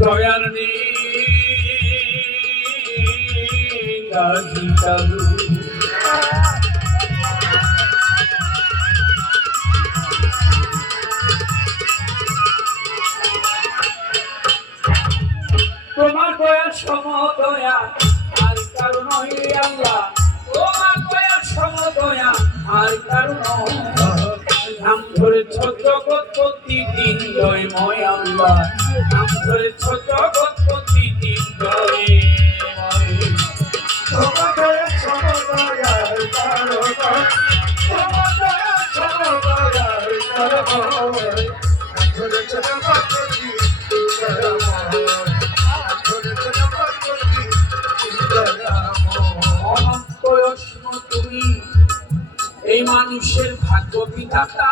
দয়ার নেই গাজি চালু তোমার দয়ার সমদয়া আর কারণ আল্লাহ তোমার দয়ার সমদয়া আর কারণ নাম ধরেছ জগৎপতি দিন দয়ময় আল্লাহ নাম ধরেছ জগৎপতি দিন দয়ময় তোমার দয়ার সমদয়া আর কারণ তোমার দয়ার সমদয়া আর কারণ নাম ধরেছ জগৎপতি দিন দয়ময় তুমি এই মানুষের ভাগ্য বিধাতা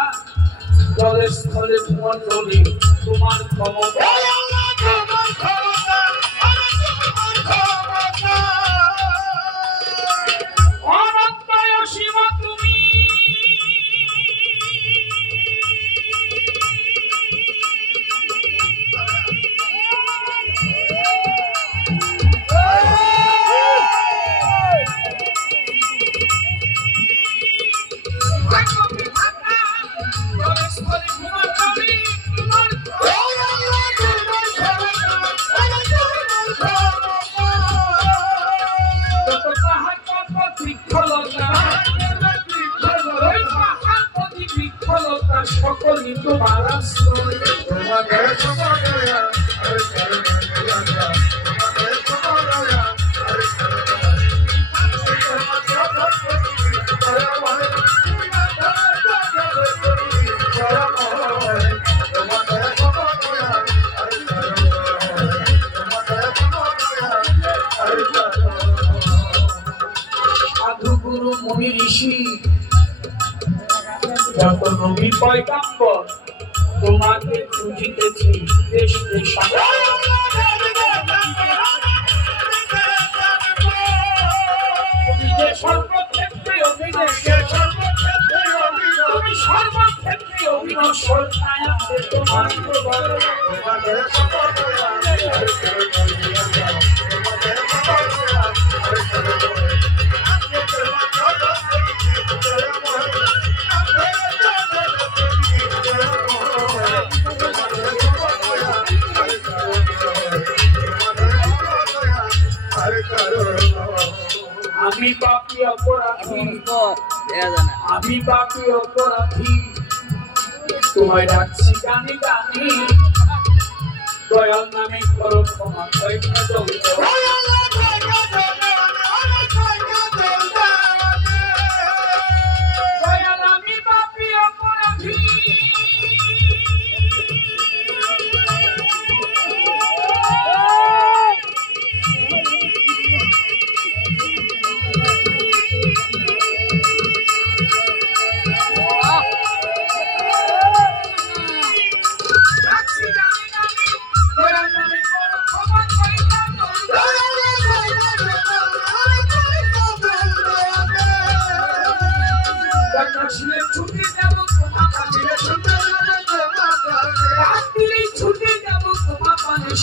জলের স্থলে মন্ডলী তোমার ক্ষমতা সকল কিন্তু বারাশ্রয় তোমাদের সমদয়া আর কারণ তোমাদের সমদয়া আর সাধু গুরু মুনি ঋষি যত নবী পয়গাম্বর তোমাকে খুঁজিতেছি দেশ দেশান্তরে তুমি যে সর্বক্ষেত্রে তুমি সর্বক্ষেত্রে অবিনশ্বর আছে তোমার তোমাদের আমি পাপী অপরাধী আমি পাপী অপরাধী তোমায় ডাকছি গানে গানে দয়াল নামে করো ক্ষমা দয়াল আমি পাপী অপরাধী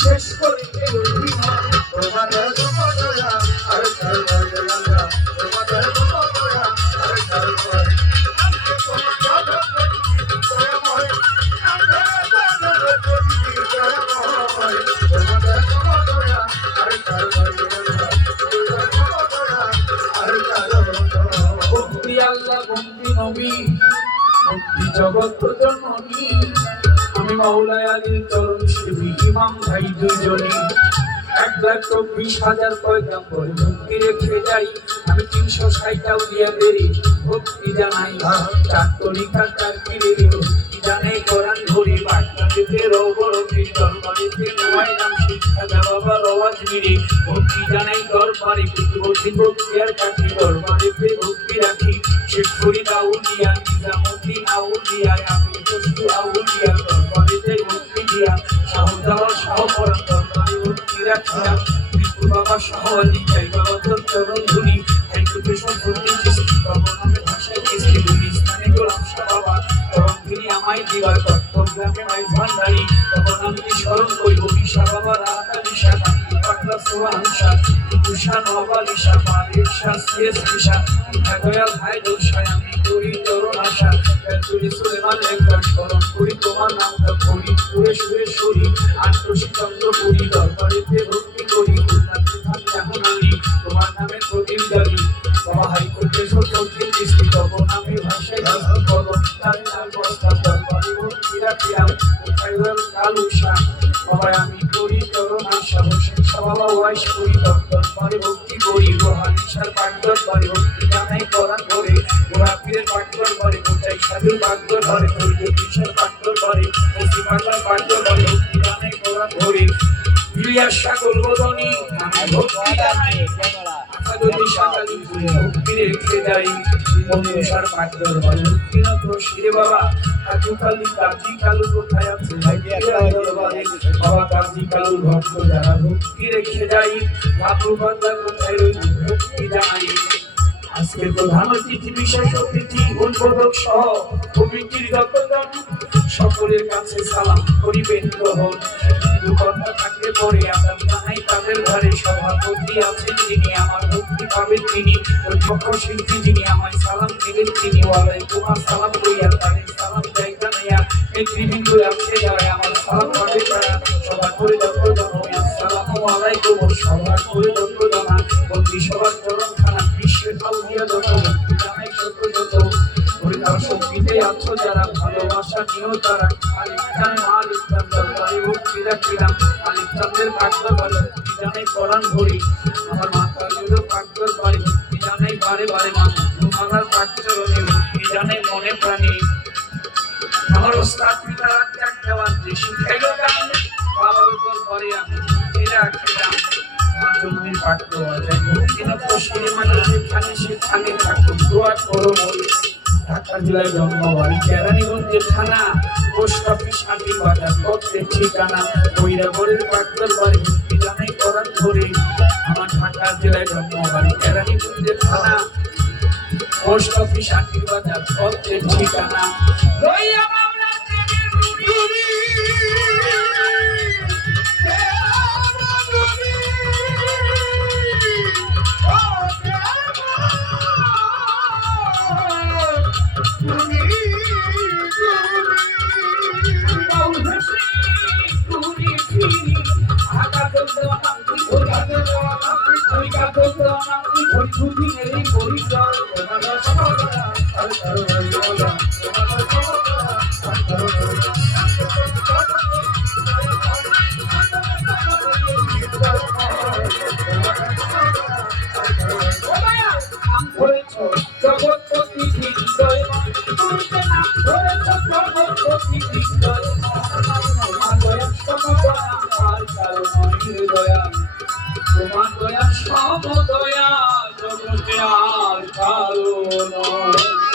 শেষ করে তোমাদের সমদয়া আর তোমাদের সমদয়া আর তোমাদের সমদয়া আর জগৎ জননী আমি মাওলায় আলীর চরণ সেবী ইমাম ভাই দুইজনই 1,24,000 পয়গাম্বর ভক্তি রেখে যাই আমি 360 আউলিয়া বেরি ভক্তি জানাই 4 তরিকা 4 পীরের ভক্তি জানাই কোরআন ধরি বাগদাদেতে রবর পীর দরবারেতে নয় নাম শিক্ষা বাবার আওয়াজ মিরে ভক্তি জানাই দরবারে প্রতিবর্তী ভক্তি আর কাঠি দরবারেতে ভক্তি রাখি শেখ ফরিদ আউলিয়া নিজামুদ্দিন আউলিয়া আমি বস্তু আউলিয়া দরবারেতে ভক্তি দিয়া শাহজালাল শাহ পরাণ দরবারে ভক্তি রাখিলাম মৃত্যু বাবা সহ আলী চাই বাবা তোর চরণ ধুলি একটু সম্পত্তি সৃষ্টি বাবা নামে ভাষায় কৃষ্টি বলি স্থানে গোলাম শাহ বাবা তখন তিনি আমায় দিবার চট্টগ্রামে মাইজ ভান্ডারি তখন আমি স্মরণ করিব ঈশা বাবা রাত আলিশা কান্তি পাটলা সোহান শাহ তুষা নবালিশা মালিক শাহ শেষ ঈশা দয়াল ভাই দোষায় আমি করি চরণ আশা তুলি সুলেমান একবার স্মরণ করি তোমার নামটা করি পুরে সুরেশ্বরী আট্রসী চন্দ্রপুরী দরবারেতে ভক্তি করি উন্নতি থাকি এখন আমি তোমার নামে প্রদীপ জালি বাবা হাইকোর্টে সত্যি দৃষ্টি তখন আমি ভাষায় কলম তারি লাল বস্তা দরবারে ভক্তি রাখিলাম কোথায় রয়েল কালুষা বাবা আমি করি চরণ আশা হোসেন বাবা ওয়াইশ করি দরবারে ভক্তি করি রোহানিসার পাঠ দরবারে ভক্তি জানাই করান ধরে গোড়াপীরের পাঠ দরবারে কোথায় সাধুর পাঠ দরবারে ধৈর্যকিশোর পাঠ দরবারে মুসি পাগলার পাঠ দরবারে ভক্তি জানাই করান ধরে ইলিয়াস সাগর বদনী আমি ভক্তি জানাই যদি সাকালি ভক্তি রেখে যাই মনুষার পাঠ দরবারে ভক্তি না প্রশিরে বাবা কাজু কালি কাজি কালু কোথায় আছে দরবারে বাবা কাজি কালু ভক্ত যারা ভক্তি রেখে যাই বাবু বান্দা কোথায় রইল ভক্তি জানাই আজকে প্রধান অতিথি বিশেষ অতিথি উদ্বোধক সহ কমিটির যতজন সকলের কাছে সালাম করিবেন গ্রহণ দুকর্তা থাকলে পরে আদাব জানাই তাদের ঘরে সভাপতি আছেন যিনি আমার ভক্তি পাবেন তিনি পক্ষ শিল্পী যিনি আমায় সালাম দিবেন তিনি ওয়ালাইকুম আসসালাম কইয়া তাদের সালাম জায়গা নেয়া নেতৃবৃন্দ আছে যারা আমার সালাম পাবে তারা সভা করে যতজন আসসালামু আলাইকুম সভা করে যতজন বন্দি সবার চরণ খানা বিশ্বের আউলিয়া যত জানাই শত যত শক্তিতে আছো যারা ভালোবাসা নিও তারা আলিফান মালিকান দরবারে ভক্তি রাখিলাম আলিফানদের পাঠ দরবারে ভক্তি জানাই কোরআন ধরি আমার মাতা গুলো পাঠ দরবারে ভক্তি জানাই বারে বারে মা তোমার পাঠ চরণে ভক্তি জানাই মনে প্রাণে আমার ওস্তাদ পিতার চাকরাবান যে শিখাইল গান বাবার দরবারে আমি ভক্তি রাখিলাম জমির পাঠ দেওয়া যায় ভক্তি না প্রশিরে মানে সেখানে থাকুক দোয়া করো বলে ঢাকা জেলায় জন্মবাড়ি কেরানীগঞ্জের থানা পোস্ট অফিস আটি বাজার পত্রের ঠিকানা বৈরাগড়ের পাটকর বাড়ি ভক্তি জানাই করান ধরে আমার ঢাকা জেলায় জন্মবাড়ি কেরানীগঞ্জের থানা পোস্ট অফিস আটি বাজার পত্রের ঠিকানা তোমার দয়া সব দয়া জগতে আর কারো নয়।